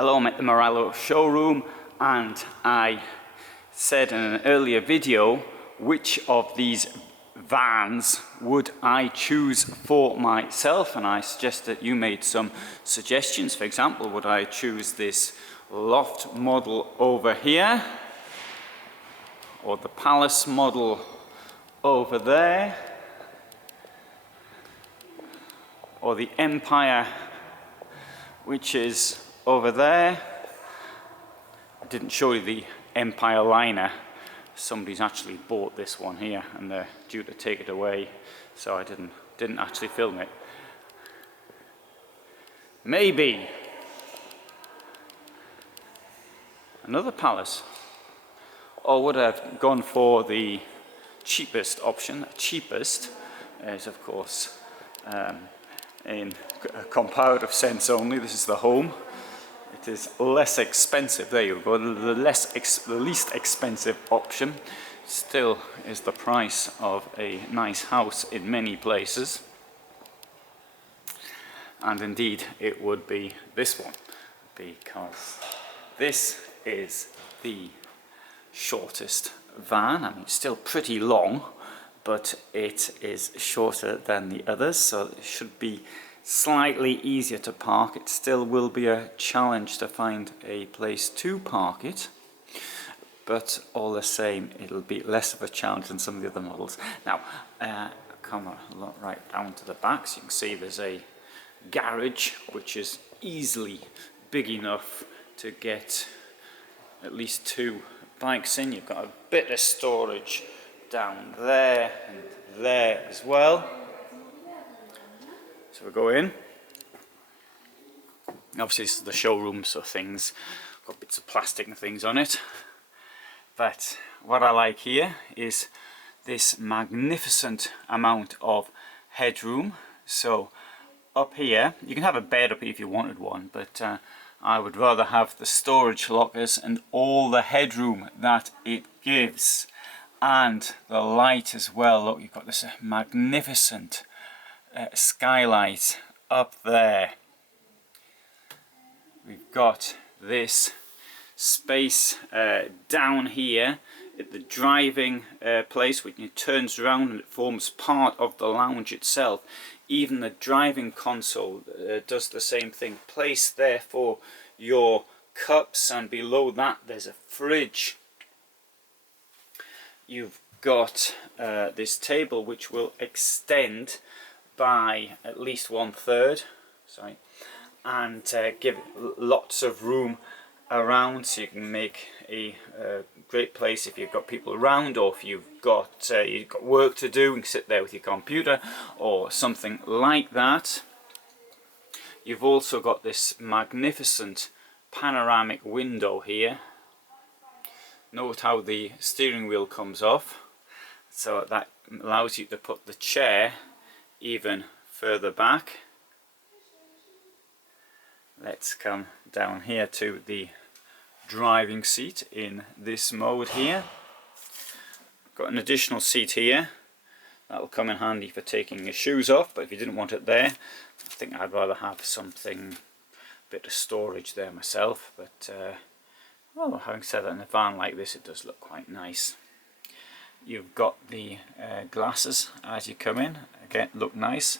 Hello, I'm at the Morelo showroom, and I said in an earlier video which of these vans would I choose for myself, and I suggested you made some suggestions. For example, would I choose this loft model over here, or the palace model over there, or the Empire, which is over there. I didn't show you the Empire liner. Somebody's actually bought this one here and they're due to take it away, so I didn't actually film it. Maybe another palace, or would I have gone for the cheapest option? Cheapest is, of course, in a comparative sense only. This is the home. It is less expensive. There you go. The least expensive option still is the price of a nice house in many places. And indeed, it would be this one, because this is the shortest van. I mean, it's still pretty long, but it is shorter than the others, so it should be slightly easier to park. It still will be a challenge to find a place to park it, but all the same it'll be less of a challenge than some of the other models. Now, come right down to the back, so you can see there's a garage which is easily big enough to get at least 2 bikes in. You've got a bit of storage down there and there as well. So we go in. Obviously this is the showroom, so things got bits of plastic and things on it. But what I like here is this magnificent amount of headroom. So up here, you can have a bed up here if you wanted one, but I would rather have the storage lockers and all the headroom that it gives, and the light as well. Look, you've got this magnificent skylight up there. We've got this space down here at the driving place, which it turns around and it forms part of the lounge itself. Even the driving console does the same thing. Place there for your cups, and below that there's a fridge. You've got this table which will extend by at least 1/3, sorry, and give lots of room around, so you can make a great place if you've got people around, or if you've got work to do and sit there with your computer or something like that. You've also got this magnificent panoramic window here. Note how the steering wheel comes off, so that allows you to put the chair even further back. Let's come down here to the driving seat in this mode here. Got an additional seat here. That'll come in handy for taking your shoes off, but if you didn't want it there, I think I'd rather have something, a bit of storage there myself. But well, having said that, in a van like this it does look quite nice. You've got the glasses as you come in, again look nice.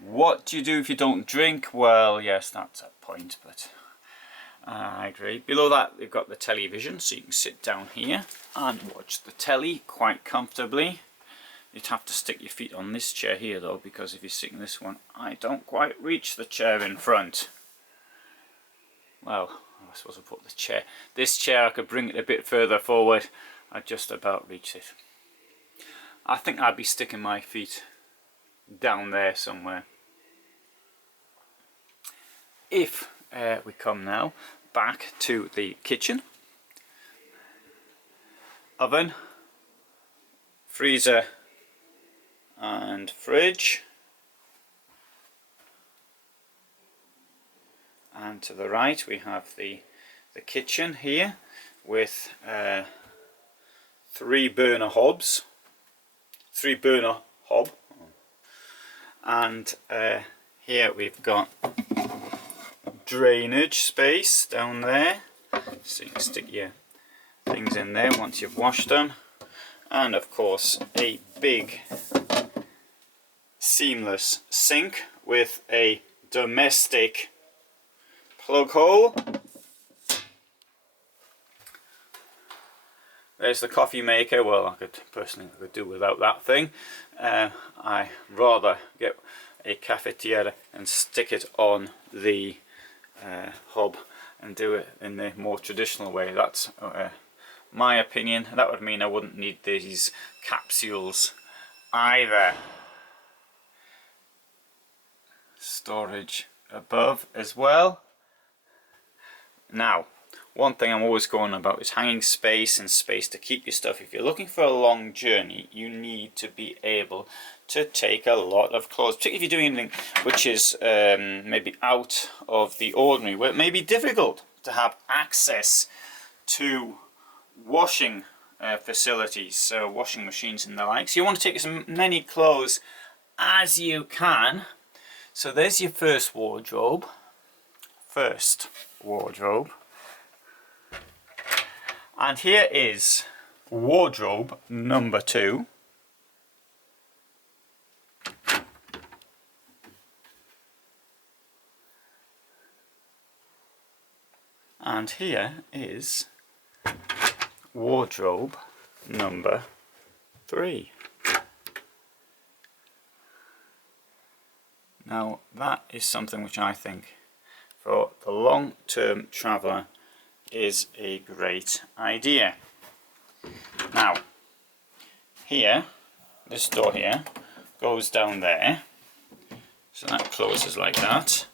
What do you do if you don't drink? Well, yes, that's a point, but I agree. Below that we've got the television, so you can sit down here and watch the telly quite comfortably. You'd have to stick your feet on this chair here though, because if you sit in this one, I don't quite reach the chair in front. Well, I suppose I'll put the chair. This chair I could bring it a bit further forward. I just about reach it. I think I'd be sticking my feet down there somewhere. If we come now back to the kitchen, oven, freezer and fridge, and to the right we have the kitchen here with 3 burner hobs, 3 burner hob, and here we've got drainage space down there, so you can stick your things in there once you've washed them, and of course a big seamless sink with a domestic plug hole. There's the coffee maker. Well, I could do without that thing. I rather get a cafetiere and stick it on the hob and do it in the more traditional way. That's my opinion. That would mean I wouldn't need these capsules either. Storage above as well. Now, one thing I'm always going about is hanging space and space to keep your stuff. If you're looking for a long journey, you need to be able to take a lot of clothes, particularly if you're doing anything which is maybe out of the ordinary, where it may be difficult to have access to washing facilities, so washing machines and the like. So you want to take as many clothes as you can. So there's your first wardrobe. And here is wardrobe number 2. And here is wardrobe number 3. Now that is something which I think for the long-term traveller is a great idea. Now here, this door here goes down there, so that closes like that,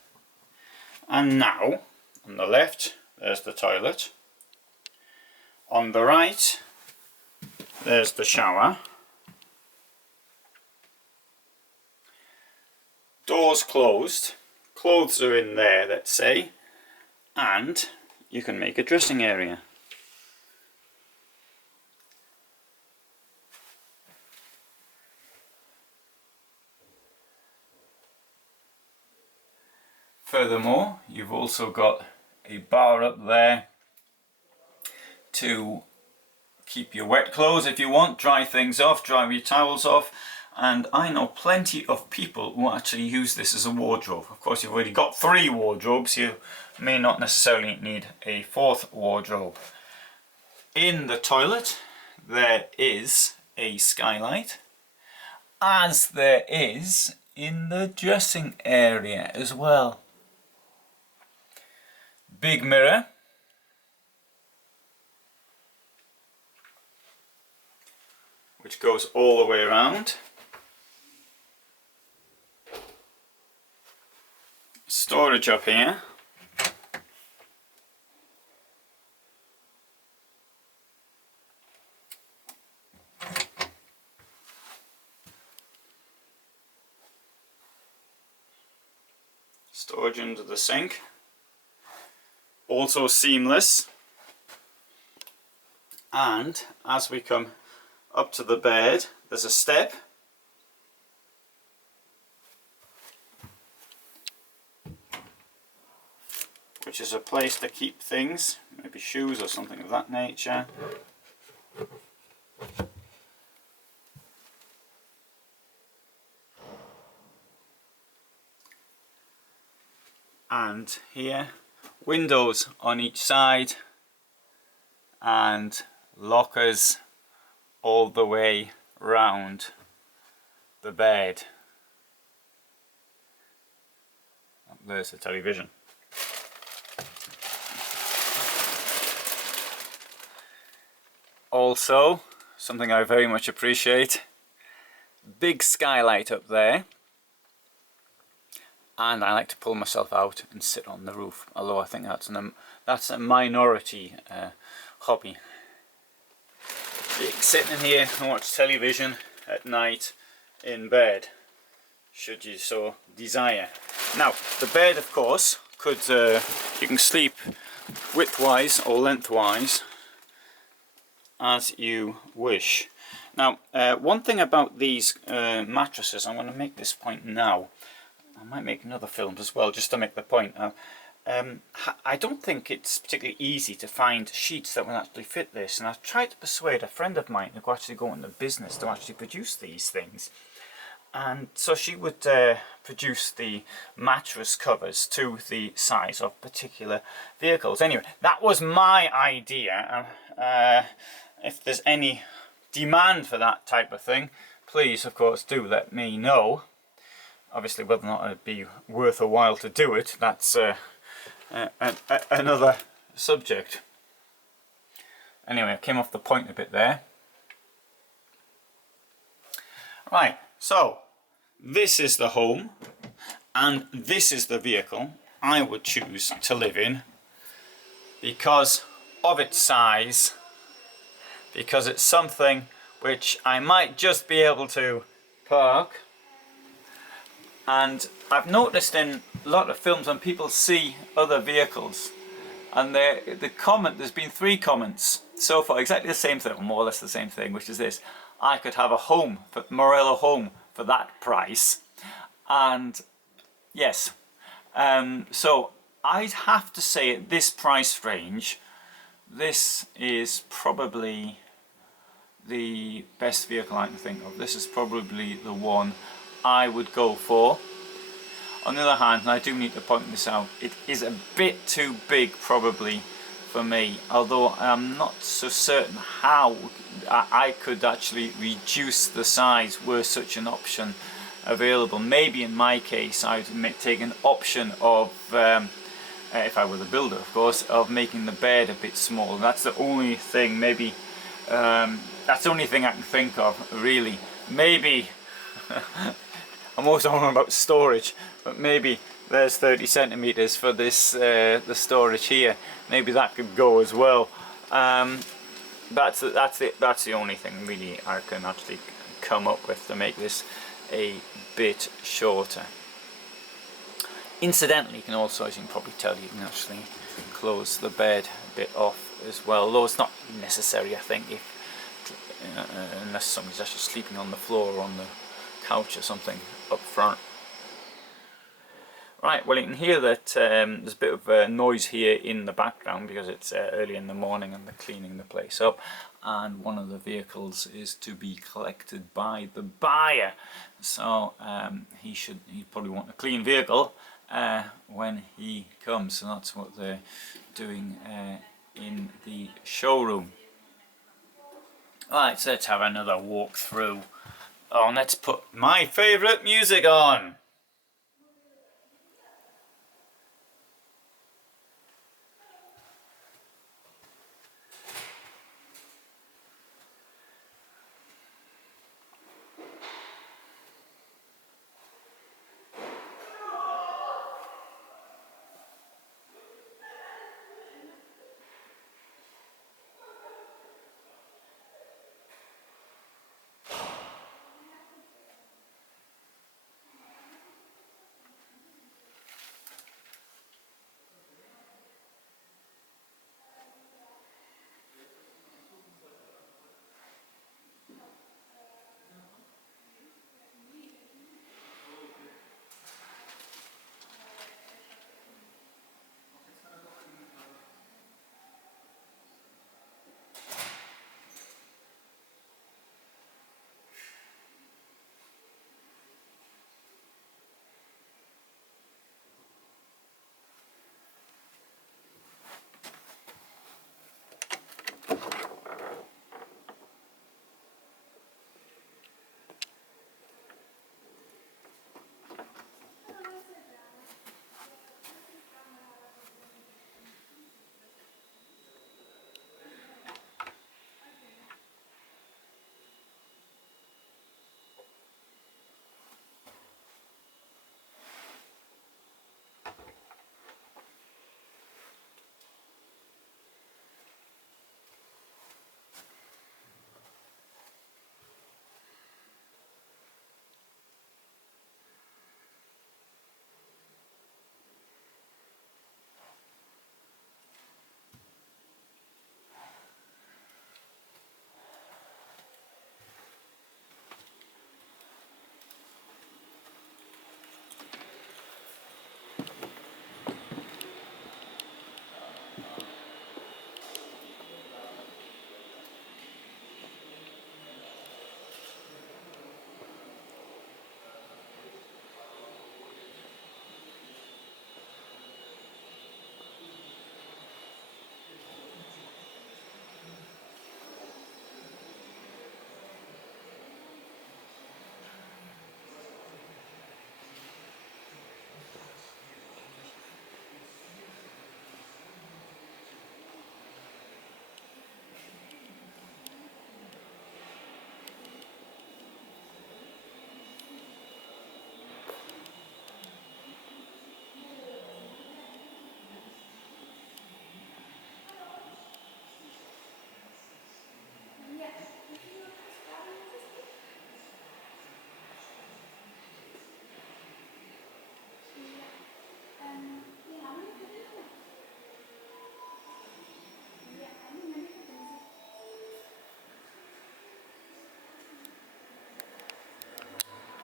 and now on the left there's the toilet, on the right there's the shower, doors closed, clothes are in there, let's say, and you can make a dressing area. Furthermore, you've also got a bar up there to keep your wet clothes if you want, dry things off, dry your towels off. And I know plenty of people who actually use this as a wardrobe. Of course, you've already got 3 wardrobes, you may not necessarily need a 4th wardrobe. In the toilet there is a skylight, as there is in the dressing area as well. Big mirror, which goes all the way around. Storage up here. Storage under the sink. Also seamless. And as we come up to the bed, there's a step. Which is a place to keep things, maybe shoes or something of that nature. And here, windows on each side and lockers all the way round the bed. There's the television. Also, something I very much appreciate, big skylight up there, and I like to pull myself out and sit on the roof, although I think that's a minority hobby. You can sit in here and watch television at night in bed, should you so desire. Now, the bed, of course, you can sleep widthwise or lengthwise as you wish. Now, one thing about these mattresses, I'm going to make this point now. I might make another film as well, just to make the point. I don't think it's particularly easy to find sheets that will actually fit this, and I've tried to persuade a friend of mine who actually go into business to actually produce these things. And so she would produce the mattress covers to the size of particular vehicles. Anyway, that was my idea. If there's any demand for that type of thing, please, of course, do let me know. Obviously, whether or not it'd be worth a while to do it, that's another subject. Anyway, I came off the point a bit there. Right, so this is the home, and this is the vehicle I would choose to live in because of its size, because it's something which I might just be able to park. And I've noticed in a lot of films when people see other vehicles, and there's been 3 comments so far, exactly the same thing, or more or less the same thing, which is this: I could have a home, Morelo home, for that price. And yes, so I'd have to say at this price range, this is probably the best vehicle I can think of. This is probably the one I would go for. On the other hand, and I do need to point this out, it is a bit too big probably for me, although I'm not so certain how I could actually reduce the size were such an option available. Maybe in my case I'd take an option of, if I were the builder of course, of making the bed a bit smaller. That's the only thing, maybe, that's the only thing I can think of really. Maybe I'm also on about storage, but maybe there's 30 centimeters for this the storage here. Maybe that could go as well. That's the only thing really I can actually come up with to make this a bit shorter. Incidentally, you can also, as you can probably tell, you can actually close the bed a bit off as well. Though it's not necessary, I think, if unless somebody's actually sleeping on the floor or on the couch or something up front. Right, well, you can hear that there's a bit of noise here in the background because it's early in the morning and they're cleaning the place up, and one of the vehicles is to be collected by the buyer, so he'd probably want a clean vehicle when he comes, so that's what they're doing in the showroom. Alright, so let's have another walk through. Oh, and let's put my favourite music on.